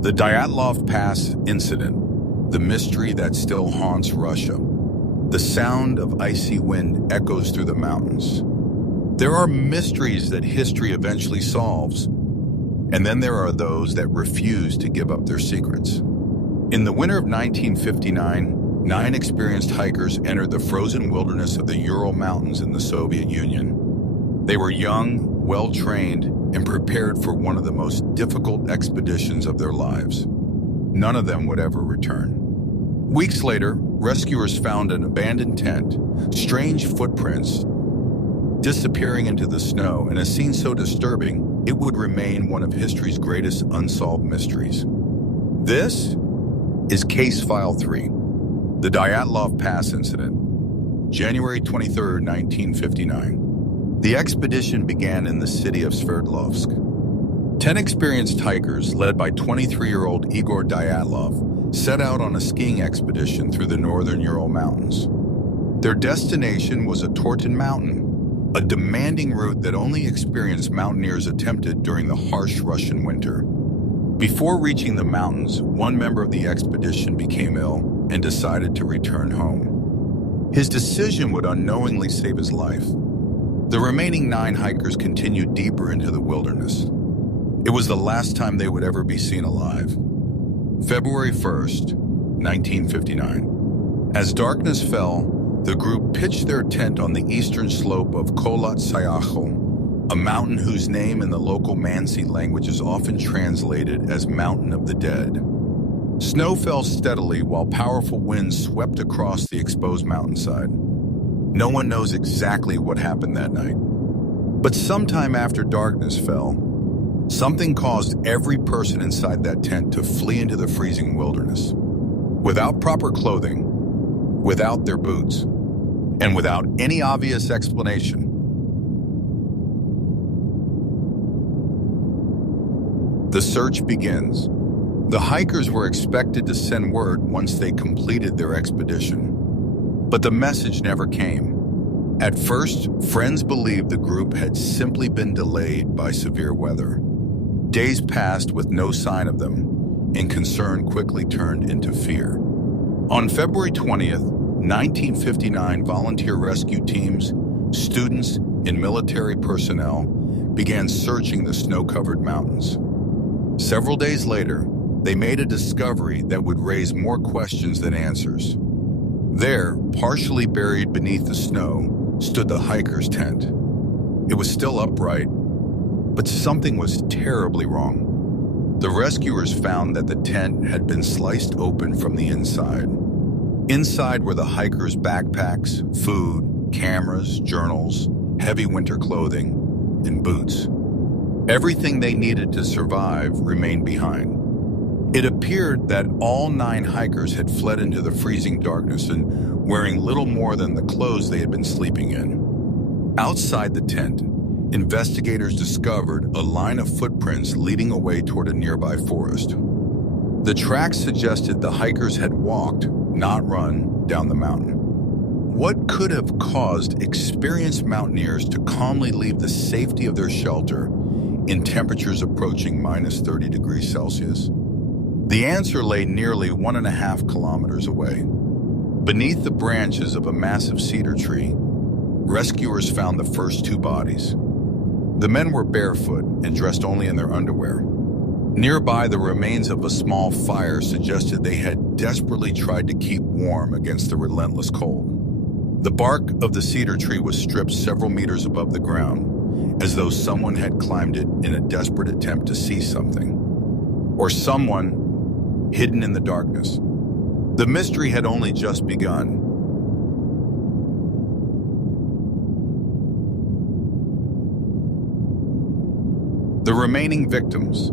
The Dyatlov Pass incident, the mystery that still haunts Russia. The sound of icy wind echoes through the mountains. There are mysteries that history eventually solves, and then there are those that refuse to give up their secrets. In the winter of 1959, 9 experienced hikers entered the frozen wilderness of the Ural Mountains in the Soviet Union. They were young, well-trained, and prepared for one of the most difficult expeditions of their lives. None of them would ever return. Weeks later, rescuers found an abandoned tent, strange footprints disappearing into the snow, and a scene so disturbing it would remain one of history's greatest unsolved mysteries. This is Case File 3, the Dyatlov Pass incident, January 23, 1959. The expedition began in the city of Sverdlovsk. 10 experienced hikers, led by 23-year-old Igor Dyatlov, set out on a skiing expedition through the northern Ural Mountains. Their destination was a Torten Mountain, a demanding route that only experienced mountaineers attempted during the harsh Russian winter. Before reaching the mountains, one member of the expedition became ill and decided to return home. His decision would unknowingly save his life. The remaining 9 hikers continued deeper into the wilderness. It was the last time they would ever be seen alive. February 1st, 1959. As darkness fell, the group pitched their tent on the eastern slope of Kholat Syakhl, a mountain whose name in the local Mansi language is often translated as Mountain of the Dead. Snow fell steadily while powerful winds swept across the exposed mountainside. No one knows exactly what happened that night. But sometime after darkness fell, something caused every person inside that tent to flee into the freezing wilderness. Without proper clothing, without their boots, and without any obvious explanation. The search begins. The hikers were expected to send word once they completed their expedition. But the message never came. At first, friends believed the group had simply been delayed by severe weather. Days passed with no sign of them, and concern quickly turned into fear. On February 20th, 1959, volunteer rescue teams, students, and military personnel began searching the snow-covered mountains. Several days later, they made a discovery that would raise more questions than answers. There, partially buried beneath the snow, stood the hiker's tent. It was still upright, but something was terribly wrong. The rescuers found that the tent had been sliced open from the inside. Inside were the hikers' backpacks, food, cameras, journals, heavy winter clothing, and boots. Everything they needed to survive remained behind. It appeared that all 9 hikers had fled into the freezing darkness and wearing little more than the clothes they had been sleeping in. Outside the tent, investigators discovered a line of footprints leading away toward a nearby forest. The tracks suggested the hikers had walked, not run, down the mountain. What could have caused experienced mountaineers to calmly leave the safety of their shelter in temperatures approaching minus 30 degrees Celsius? The answer lay nearly 1.5 kilometers away. Beneath the branches of a massive cedar tree, rescuers found the first 2 bodies. The men were barefoot and dressed only in their underwear. Nearby, the remains of a small fire suggested they had desperately tried to keep warm against the relentless cold. The bark of the cedar tree was stripped several meters above the ground, as though someone had climbed it in a desperate attempt to see something. Or someone hidden in the darkness. The mystery had only just begun. The remaining victims.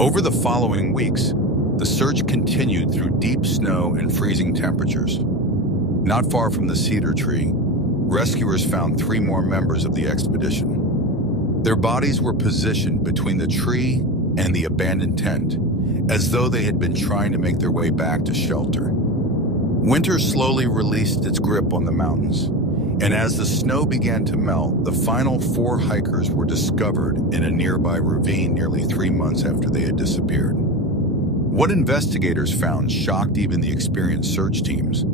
Over the following weeks, the search continued through deep snow and freezing temperatures. Not far from the cedar tree, rescuers found 3 more members of the expedition. Their bodies were positioned between the tree and the abandoned tent, as though they had been trying to make their way back to shelter. Winter slowly released its grip on the mountains, and as the snow began to melt, the final 4 hikers were discovered in a nearby ravine nearly 3 months after they had disappeared. What investigators found shocked even the experienced search teams.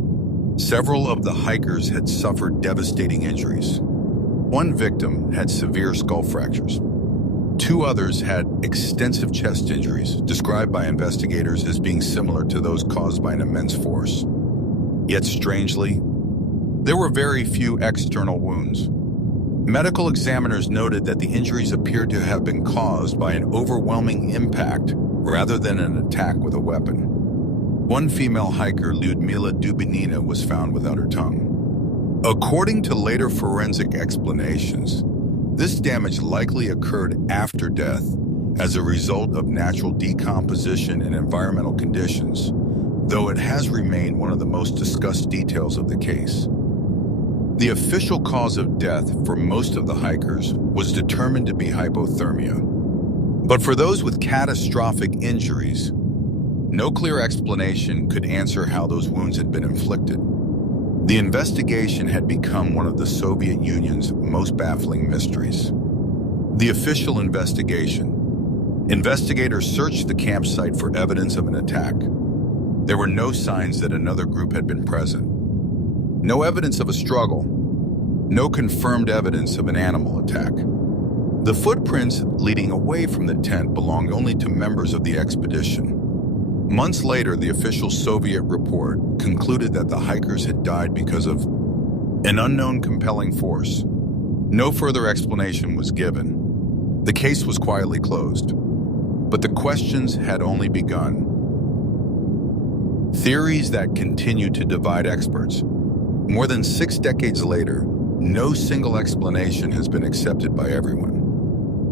Several of the hikers had suffered devastating injuries. One victim had severe skull fractures. Two others had extensive chest injuries, described by investigators as being similar to those caused by an immense force. Yet strangely, there were very few external wounds. Medical examiners noted that the injuries appeared to have been caused by an overwhelming impact rather than an attack with a weapon. One female hiker, Lyudmila Dubinina, was found without her tongue. According to later forensic explanations, this damage likely occurred after death as a result of natural decomposition and environmental conditions, though it has remained one of the most discussed details of the case. The official cause of death for most of the hikers was determined to be hypothermia. But for those with catastrophic injuries, no clear explanation could answer how those wounds had been inflicted. The investigation had become one of the Soviet Union's most baffling mysteries. The official investigation. Investigators searched the campsite for evidence of an attack. There were no signs that another group had been present. No evidence of a struggle. No confirmed evidence of an animal attack. The footprints leading away from the tent belonged only to members of the expedition. Months later, the official Soviet report concluded that the hikers had died because of an unknown compelling force. No further explanation was given. The case was quietly closed. But the questions had only begun. Theories that continue to divide experts. More than 6 decades later, no single explanation has been accepted by everyone.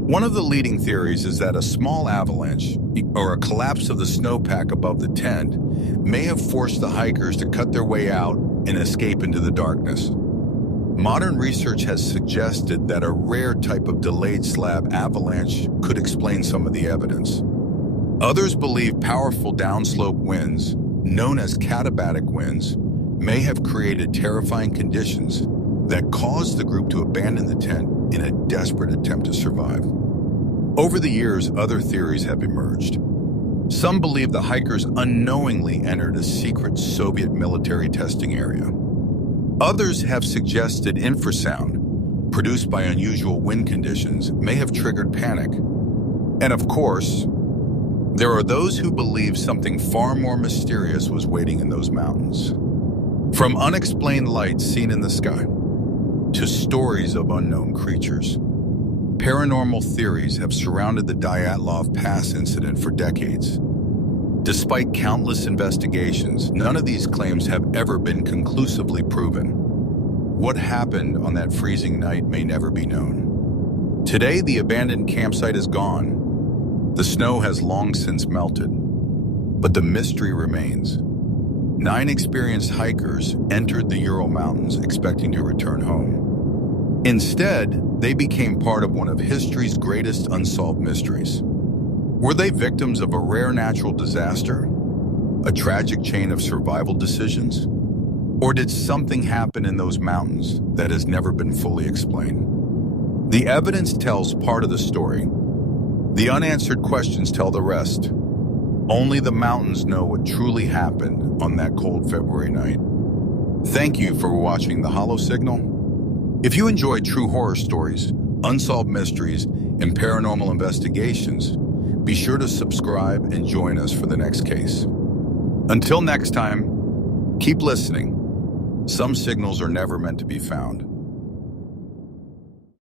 One of the leading theories is that a small avalanche, or a collapse of the snowpack above the tent, may have forced the hikers to cut their way out and escape into the darkness. Modern research has suggested that a rare type of delayed slab avalanche could explain some of the evidence. Others believe powerful downslope winds, known as katabatic winds, may have created terrifying conditions that caused the group to abandon the tent in a desperate attempt to survive. Over the years, other theories have emerged. Some believe the hikers unknowingly entered a secret Soviet military testing area. Others have suggested infrasound, produced by unusual wind conditions, may have triggered panic. And of course, there are those who believe something far more mysterious was waiting in those mountains. From unexplained lights seen in the sky, to stories of unknown creatures, paranormal theories have surrounded the Dyatlov Pass incident for decades. Despite countless investigations, none of these claims have ever been conclusively proven. What happened on that freezing night may never be known. Today, the abandoned campsite is gone. The snow has long since melted, but the mystery remains. 9 experienced hikers entered the Ural Mountains expecting to return home. Instead, they became part of one of history's greatest unsolved mysteries. Were they victims of a rare natural disaster? A tragic chain of survival decisions? Or did something happen in those mountains that has never been fully explained? The evidence tells part of the story. The unanswered questions tell the rest. Only the mountains know what truly happened on that cold February night. Thank you for watching The Hollow Signal. If you enjoy true horror stories, unsolved mysteries, and paranormal investigations, be sure to subscribe and join us for the next case. Until next time, keep listening. Some signals are never meant to be found.